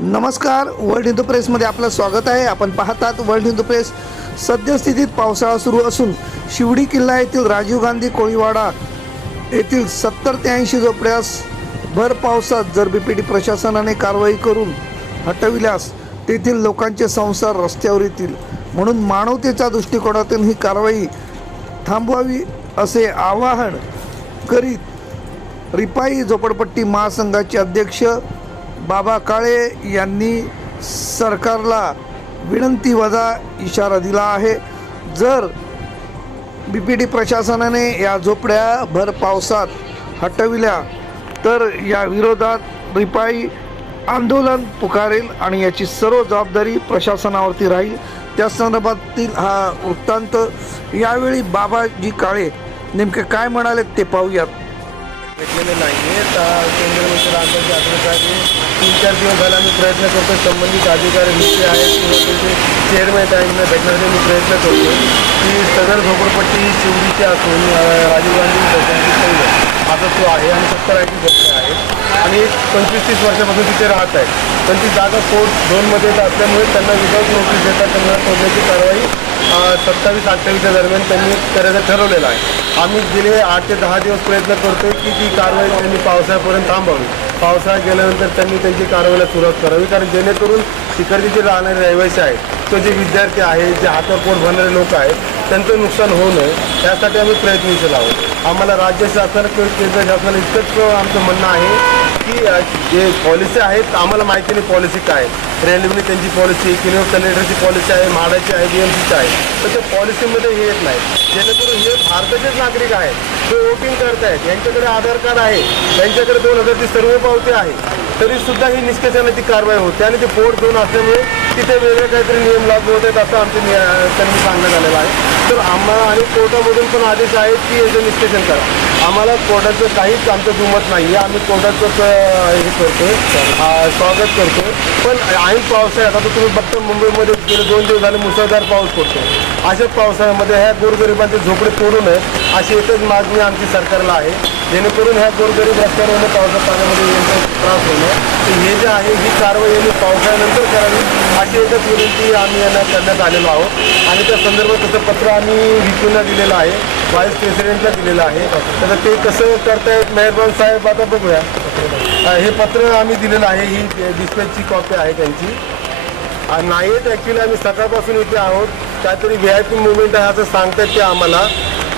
नमस्कार वर्ल्ड हिंदू प्रेसमध्ये आपलं स्वागत आहे. आपण पाहतात वर्ल्ड हिंदू प्रेस सद्यस्थितीत पावसाळा सुरू असून शिवडी किल्ला येथील राजीव गांधी कोळीवाडा येथील सत्तर ते ऐंशी झोपड्यास भर पावसात जर बी पी प्रशासनाने कारवाई करून हटविल्यास तेथील लोकांचे संसार रस्त्यावर येतील. म्हणून मानवतेच्या दृष्टिकोनातून ही कारवाई थांबवावी असे आवाहन करीत रिपाई झोपडपट्टी महासंघाचे अध्यक्ष बाबा काळे यांनी सरकारला विनंती वजा इशारा दिला आहे. जर बी पी डी प्रशासनाने या झोपड्या भर पावसात हटविल्या तर या विरोधात रिपाई आंदोलन पुकारेल आणि याची सर्व जबाबदारी प्रशासनावरती राहील. त्या संदर्भातील हा वृत्तांत. यावेळी बाबाजी काळे नेमके काय म्हणाले ते पाहूयात. भेटलेले नाही आहेत केंद्रीय मंत्री रामदास आठवले साहेब. तीन चार दिवस झाला आम्ही प्रयत्न करतो संबंधित अधिकारी मुख्य आहेत किंवा त्यांचे चेअरमॅन आहेत त्यांना भेटण्यासाठी मी प्रयत्न करतो की सदर झोपडपट्टी ही शिवडीची असून राजीव गांधी झोपडपट्टी पहिलं आता तो आहे आणि सत्तर ऐंशी झोपडे आहे. आणि पंचवीस तीस वर्षापासून तिथे राहत आहेत पण ती जागा कोर्ट झोनमध्ये असल्यामुळे त्यांना विदाऊट नोटीस देता त्यांना सोडण्याची कारवाई सत्तावीस अठ्ठावीसच्या दरम्यान त्यांनी करायचं ठरवलेलं आहे. आम्ही गेले आठ ते दहा दिवस प्रयत्न करतोय की ती कारवाई त्यांनी पावसाळ्यापर्यंत थांबवावी पावसाळा गेल्यानंतर त्यांनी त्यांची कारवाईला सुरुवात करावी. कारण जेणेकरून तिकडचे जे राहणारे रहिवासी आहेत तो जे विद्यार्थी आहे जे हातापोट पोट भरणारे लोक आहेत त्यांचं नुकसान होऊ नये त्यासाठी आम्ही प्रयत्नशील आहोत. आम्हाला राज्य शासन किंवा केंद्र शासनाला इतकंच आमचं म्हणणं आहे की जे पॉलिसी आहेत आम्हाला माहिती नाही पॉलिसी काय. रेल्वेने त्यांची पॉलिसी किंवा कलेक्टरची पॉलिसी आहे म्हाडाची आहे बी एम सीची आहे. तर त्या पॉलिसीमध्ये हे येत नाही. जेणेकरून हे भारताचेच नागरिक आहेत ते वोटिंग करत आहेत यांच्याकडे आधार कार्ड आहे. त्यांच्याकडे दोन हजारची सर्व पावती आहे. तरीसुद्धा ही निष्केचनाची कारवाई होते. आणि ते पोट दोन असल्यामुळे तिथे वेगळे काहीतरी नियम लागू होत आहेत असं आमचे त्यांनी सांगण्यात आलेलं आहे. तर आम्हाला आणि कोर्टामधून पण आदेश आहेत की याचं निष्कर्षण करा. आम्हाला कोर्टाचं काहीच आमचं दुमत नाही आहे आम्ही कोर्टाचंच हे करतोय. स्वागत करतोय. पण ऐन पावसाळ्यात आता तुम्ही बघता मुंबईमध्ये गेले दोन दिवस झाले मुसळधार पाऊस पडतो अशा पावसाळ्यामध्ये ह्या गोरगरिबांचे झोपडे तोडू नये अशी एकच मागणी आमची सरकारला आहे. जेणेकरून ह्या गोरगरीब रस्त्यावर होणं पावसा पाण्यामध्ये यांचा त्रास होणं तर हे जे आहे ही कारवाई यांनी पावसाळ्यानंतर करावी. अशी एकच विनंती आम्ही यांना करण्यात आलेलो आहोत. आणि त्या संदर्भात तसं पत्र आम्ही विकूला दिलेलं आहे. व्हाईस प्रेसिडेंटला दिलेलं आहे. तर ते कसं करतायत मेहरबान साहेब आता बघूया. हे पत्र आम्ही दिलेलं आहे. ही डिस्पॅचची कॉपी आहे त्यांची. नाही आहेत ॲक्च्युली आम्ही सकाळपासून इथे आहोत. काहीतरी व्ही आय पी मुवमेंट आहे असं सांगतात ते आम्हाला.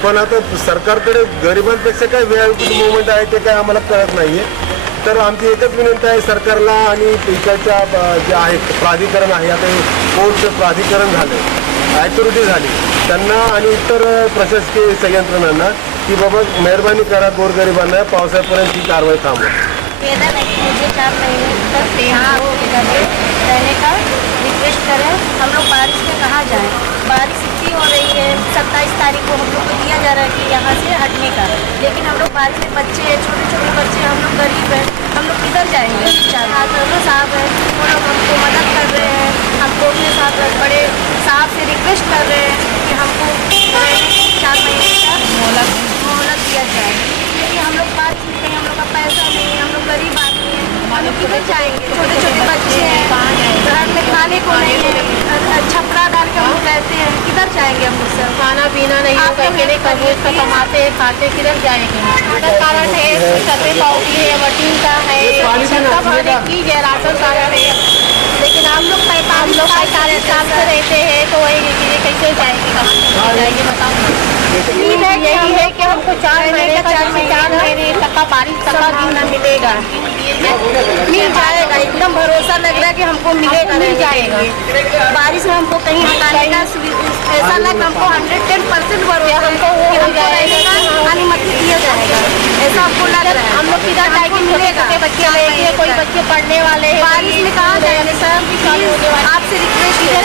पण आता सरकारकडे गरिबांपेक्षा काय व्ही आय पी मुवमेंट आहे ते काय आम्हाला कळत नाही आहे तर आमची एकच विनंती आहे सरकारला आणि इकडच्या जे आहे प्राधिकरण आहे आता हे कोर्टचं प्राधिकरण झालं ॲथॉरिटी झाली त्यांना आणि इतर प्रशासकीय संयंत्रणांना की बाबा मेहरबानी करा गोरगरिबांना पावसाळ्यापर्यंत ही कारवाई थांबवा. मुझे चार महीने तक यहाँ रहने हो, का रिक्वेस्ट करें हम लोग बारिश में कहाँ जाएं? बारिश इतनी हो रही है, सत्ताईस तारीख को हम लोग को दिया जा रहा है कि यहाँ से हटने का। लेकिन हम लोग बारिश में बच्चे हैं छोटे छोटे बच्चे हम लोग गरीब हैं, हम लोग किधर जाएँगे? चार साहब हैं वो लोग हमको मदद कर रहे हैं, हमको अपने साथ बड़े साहब से रिक्वेस्ट कर रहे हैं कि हमको जाएंगे हम लोग सब खाना पीना नहीं आप होगा लोग अकेले हेल्प कमरे करिए, का कमाते हैं खाते किधर जाएंगे आधार कार्ड है सत्य पावती है वटीन का है सबका भरने की है राशन कार्ड है। लेकिन हम लोग हम पैंतालीस लोग साल का पैंतालीस साल से रहते हैं। तो वही कि ये कैसे जाएंगे? कहाँ जाएंगे बताओ। उम्मीद है कि यही है कि हमको चार महीने का चार जैसे चार महीने महीने तक बारिश तक दिन मिलेगा। मिल जाएगा एकदम भरोसा लग रहा है कि हमको मिलेगा मिल जाएगा। बारिश में हमको कहीं हटाने का ऐसा लग हमको हंड्रेड टेन परसेंट भरोसा हमको वो हो जाएगा। अनुमति दिया जाएगा। ऐसा हमको लग रहा है। हम लोग किधर जाएँगे मिलेगा। बच्चे लेके कोई बच्चे पढ़ने वाले हैं बारिश में कहाँ जाएँगे सर? आपसे रिक्वेस्ट है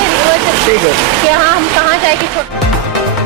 है। कि हाँ हम कहाँ जाएँगे छोटे